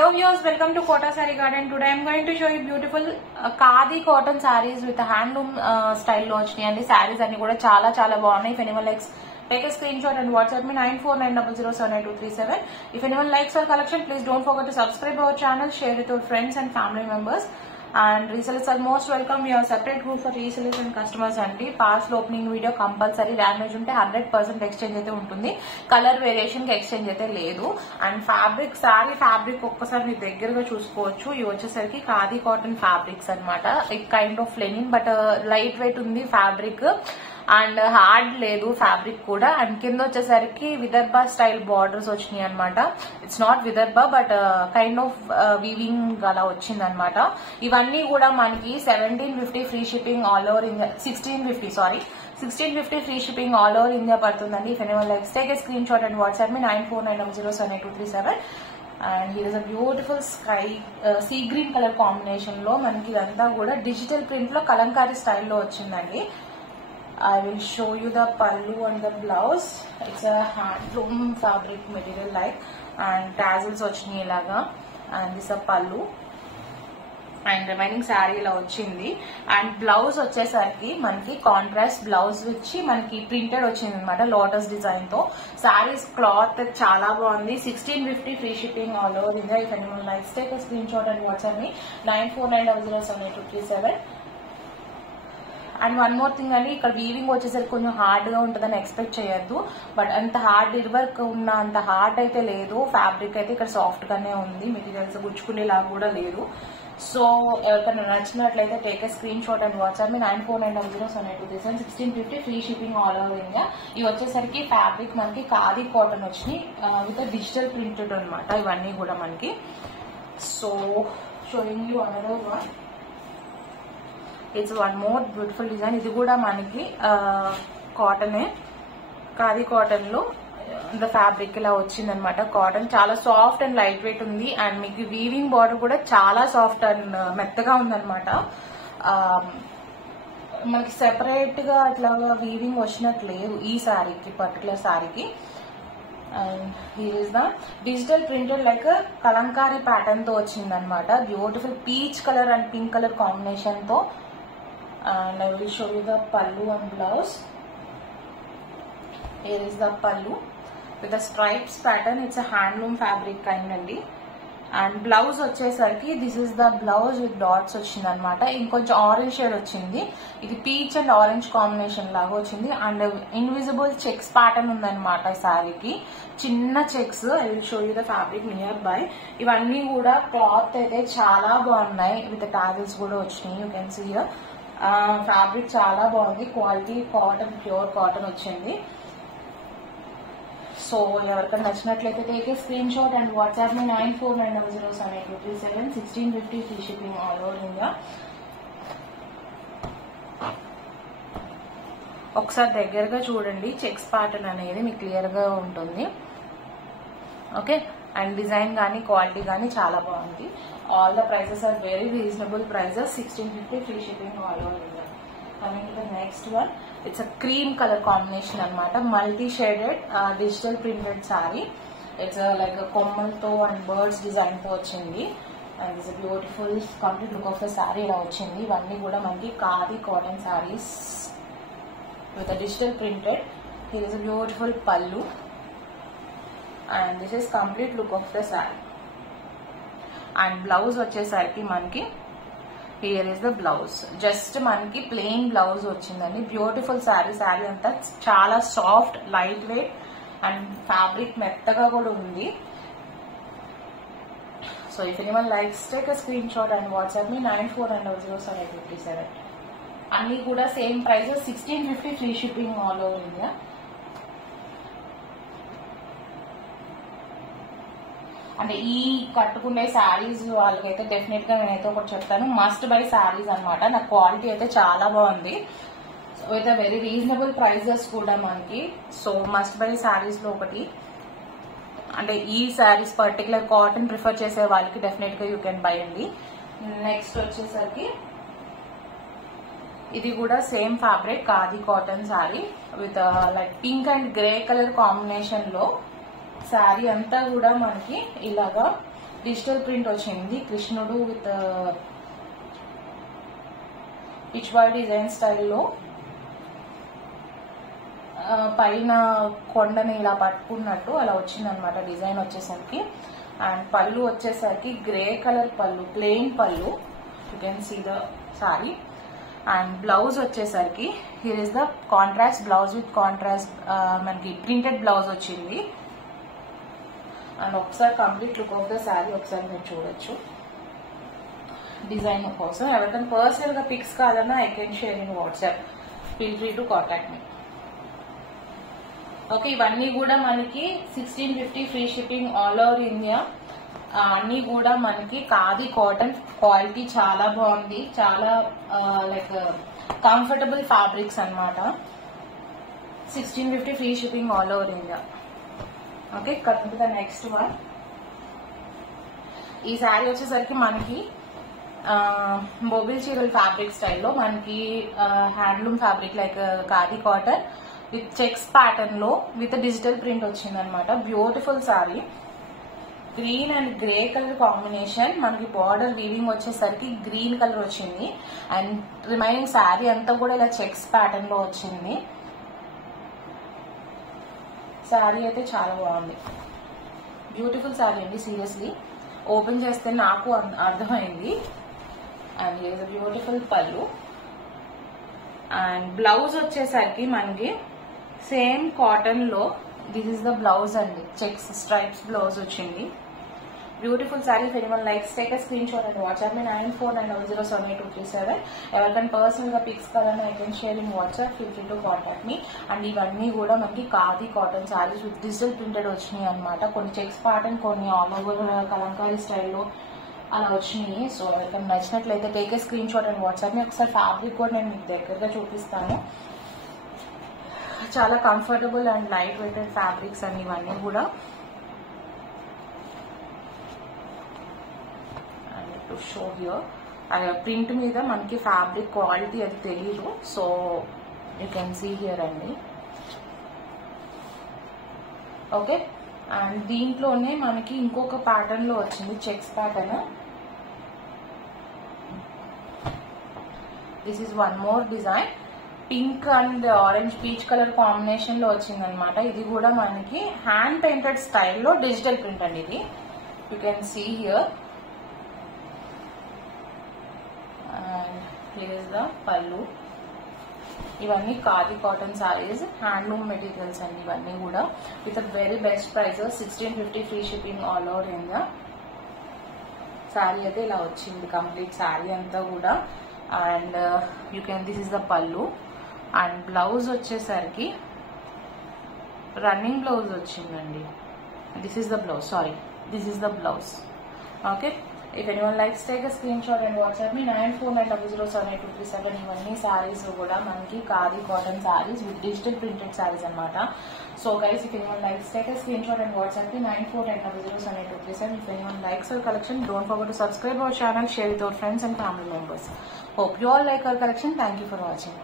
Hello viewers, welcome to Kota Saree Garden. Today I am going to show you beautiful khadi cotton sarees with a handloom style lo vachinayi. Sarees anni kuda chaala baagunayi. If anyone likes, take a screenshot and WhatsApp me 9490078237. If anyone likes our collection, please don't forget to subscribe our channel, share it with your friends and family members. And resellers are most welcome. We have separate group for resellers and customers anti. Past opening video compulsory, damage unte 100% exchange aithe untundi. Color variation ki exchange aithe ledu. And fabric, saree fabric okkasari mee daggaraga chuskochu. Ivi vachesariki khadi cotton fabrics anamata. It kind of linen but light weight undi fabric. And hard లేదు fabric కూడా. And కింద వచ్చేసరికి Vidarbha style borders వచ్చినాయి అనమాట. It's not Vidarbha but kind of weaving అలా వచ్చింది అనమాట. ఇవన్నీ కూడా మనకి 1750 free shipping all over India, 1650 free shipping all over India పడుతుందండి. If anyone likes, take a screenshot and WhatsApp me 9490078237. And here is a beautiful sky sea green colour combination లో మనకి ఇదంతా కూడా డిజిటల్ ప్రింట్ లో కలంకారీ స్టైల్లో వచ్చిందండి. I will show you the pallu and the blouse. It's a handloom fabric material like, and tassels vachinayi ilaga. And this is a pallu and remaining saree ila vachindi. And blouse vachesariki manaki contrast blouse vichi manaki printed vachindi anamata lotus design tho. Sarees cloth chaala baagundi. 1650 free shipping all over India. If anyone likes, take a screenshot and WhatsApp me 9490078237. And one more thing అండి, ఇక్కడ weaving వచ్చేసరికి కొంచెం hard గా ఉంటుందని expect చేయొద్దు. But అంత hard work ఉన్న అంత హార్డ్ అయితే లేదు. ఫ్యాబ్రిక్ అయితే ఇక్కడ సాఫ్ట్ గానే ఉంది. మెటీరియల్స్ గుచ్చుకునేలాగా కూడా లేదు. సో ఎవరికైనా నచ్చినట్లయితే take a screenshot and WhatsApp me 9490078237. 1650 free shipping all over India. ఇవి వచ్చేసరికి ఫ్యాబ్రిక్ మనకి ఖాదీ కాటన్ వచ్చినాయి విత్ డిజిటల్ ప్రింటెడ్ అనమాట ఇవన్నీ కూడా మనకి. So showing you another one. It's one more beautiful design. ఇది కూడా మనకి కాటనే, ఖాదీ కాటన్ లో ద ఫ్యాబ్రిక్ ఇలా వచ్చింది అనమాట. కాటన్ చాలా సాఫ్ట్ అండ్ లైట్ వెయిట్ ఉంది. అండ్ మీకు వీవింగ్ బార్డర్ కూడా చాలా సాఫ్ట్ అండ్ మెత్తగా ఉందన్నమాట. మనకి సెపరేట్ గా అట్లా వీవింగ్ వచ్చినట్టు లేదు ఈ శారీకి, పర్టికులర్ శారీకి. And here is the digital printed like Kalamkari pattern తో వచ్చింది అనమాట. Beautiful peach colour and pink colour combination తో. And I will show you the pallu and blouse. Here is the pallu with the stripes pattern. It's a handloom fabric kind andi. And blouse వచ్చేసరికి this is the blouse with dots వచ్చింది అనమాట. ఇంకొంచెం orange shade వచ్చింది. ఇది peach and orange combination లాగా వచ్చింది. And invisible checks pattern ఉందన్నమాట ఈ శారీకి, చిన్న checks. I will show you the fabric near by. ఇవన్నీ కూడా క్లాత్ అయితే చాలా బాగున్నాయి. విత్ టాజల్స్ కూడా వచ్చినాయి. You can see here. Fabric చాలా బాగుంది. క్వాలిటీ కాటన్, ప్యూర్ కాటన్ వచ్చింది. సో ఎవరికైనా నచ్చినట్లయితే take a screenshot and WhatsApp me 9490078237. 1650 free shipping all over India. ఒకసారి దగ్గరగా చూడండి. చెక్స్ ప్యాటర్న్ అనేది మీకు క్లియర్ గా ఉంటుంది. ఓకే. అండ్ డిజైన్ కానీ క్వాలిటీ కానీ చాలా బాగుంది. All the prices are very reasonable prices. 1650 free shipping all over India. Coming to the next one. It's a cream colour combination అనమాట. Multi shaded digital printed sari. It's like కొమ్మలతో and birds design తో వచ్చింది. And it's beautiful complete look of the sari ఇలా వచ్చింది. ఇవన్నీ కూడా మనకి khadi cotton saris with digital printed. Here is a beautiful pallu. And this is complete look of the sari. And blouse వచ్చేసరికి మనకి here is the blouse. Just మనకి ప్లెయిన్ బ్లౌజ్ వచ్చిందండి. Beautiful sari. Sari అంతా చాలా soft, light weight and fabric మెత్తగా కూడా ఉంది. So if anyone likes, take a screenshot and WhatsApp me 9490078237. అన్ని కూడా same prices. 1650 free shipping all over India. అంటే ఈ కట్టుకునే శారీస్ వాళ్ళకైతే డెఫినెట్ గా నేనైతే ఒకటి చెప్తాను, మస్ట్ బై శారీస్ అనమాట. నాకు క్వాలిటీ అయితే చాలా బాగుంది విత్ వెరీ రీజనబుల్ ప్రైజెస్ కూడా మనకి. సో మస్ట్ బై శారీస్ లో ఒకటి. అంటే ఈ శారీస్ పర్టికులర్ కాటన్ ప్రిఫర్ చేసే వాళ్ళకి డెఫినెట్ గా యూ కెన్ బై అండి. నెక్స్ట్ వచ్చేసరికి ఇది కూడా same fabric khadi cotton sari with like pink and grey colour combination లో శారీ అంతా కూడా మనకి ఇలాగా డిజిటల్ ప్రింట్ వచ్చింది. కృష్ణుడు విత్ పిచ్ బాయ్ డిజైన్ స్టైల్లో పైన కొండని ఇలా పట్టుకున్నట్టు అలా వచ్చిందనమాట డిజైన్ వచ్చేసరికి. అండ్ పళ్ళు వచ్చేసరికి గ్రే కలర్ పళ్ళు, ప్లెయిన్ పళ్ళు. You can see the sari. And blouse వచ్చేసరికి here is the contrast blouse with contrast మనకి ప్రింటెడ్ బ్లౌజ్ వచ్చింది. అండ్ ఒకసారి complete look of the sari ఒకసారి మీరు చూడొచ్చు. డిజైన్ కోసం ఎవరికైనా పర్సనల్ గా పిక్స్ కావాలన్నా I can share in WhatsApp. Feel free to contact me. Okay, ఇవన్నీ కూడా మనకి 1650 free shipping all over India. అన్ని కూడా మనకి ఖాదీ కాటన్ క్వాలిటీ చాలా బాగుంది. చాలా లైక్ కంఫర్టబుల్ ఫ్యాబ్రిక్స్ అన్నమాట. 1650 free shipping all over India. Okay, cut the next one. ఈ శారీ వచ్చేసరికి మనకి మొబైల్ చీరల్ ఫ్యాబ్రిక్ స్టైల్లో మనకి handloom fabric like khadi cotton with checks pattern లో విత్ డిజిటల్ ప్రింట్ వచ్చిందనమాట. Beautiful sari. Green and grey colour combination. మనకి border weaving వచ్చేసరికి గ్రీన్ కలర్ వచ్చింది. అండ్ రిమైనింగ్ శారీ అంతా కూడా ఇలా చెక్స్ ప్యాటర్న్ లో వచ్చింది. శారీ అయితే చాలా బాగుంది. బ్యూటిఫుల్ శారీ అండి, సీరియస్లీ. ఓపెన్ చేస్తే నాకు అర్థమైంది. అండ్ ఇది బ్యూటిఫుల్ పళ్ళు. అండ్ బ్లౌజ్ వచ్చేసరికి మనకి సేమ్ కాటన్ లో దిస్ ఇస్ ద బ్లౌజ్ అండి. చెక్స్ స్ట్రైప్స్ బ్లౌజ్ వచ్చింది. Beautiful sari. If anyone likes take a screenshot and WhatsApp me 9490078237. ఎవరికైనా పర్సనల్ గా పిక్స్ కావాలని I can share in WhatsApp. Feel free to contact me. And ఇవన్నీ కూడా మనకి khadi cotton saris with digital printed వచ్చినాయి అనమాట. కొన్ని చెక్స్ ప్యాటర్న్, కొన్ని ఆల్ ఓవర్ కలంకారీ స్టైల్లో అలా వచ్చినాయి. సో ఎవరికైనా నచ్చినట్లయితే take a screenshot and WhatsApp me. ఒకసారి ఫ్యాబ్రిక్ కూడా నేను మీకు దగ్గరగా చూపిస్తాను. చాలా comfortable and light weighted fabrics అండి ఇవన్నీ కూడా. టు షో హియర్ ప్రింట్ మీద మనకి ఫ్యాబ్రిక్ క్వాలిటీ అది తెలియదు. So you can see here అండి. ఓకే, అండ్ దీంట్లోనే మనకి ఇంకొక ప్యాటర్న్ లో వచ్చింది checks pattern. This is one more design. Pink and orange peach colour combination లో వచ్చింది అనమాట. ఇది కూడా మనకి హ్యాండ్ పెయింటెడ్ స్టైల్లో డిజిటల్ ప్రింట్ అండి ఇది. You can see here. And here is the pallu. ఇవన్నీ khadi cotton saris, handloom materials అండి ఇవన్నీ కూడా. With very best prices. 1650 free shipping all over India. Sari అయితే ఇలా వచ్చింది కంప్లీట్ శారీ అంతా కూడా. And you can this is the పళ్ళు. అండ్ బ్లౌజ్ వచ్చేసరికి రన్నింగ్ బ్లౌజ్ వచ్చిందండి. This is the blouse, sorry this is the blouse. Okay, if anyone likes take a screenshot and WhatsApp me 9490078237. ఇవన్నీ శారీస్ కూడా మనకి khadi cotton saris with digital printed saris అనమాట. So guys, if anyone likes take a screenshot and WhatsApp me 9490078237. If anyone likes our collection, don't forget to subscribe our channel, share with your friends and family members. Hope you all like our collection. Thank you for watching.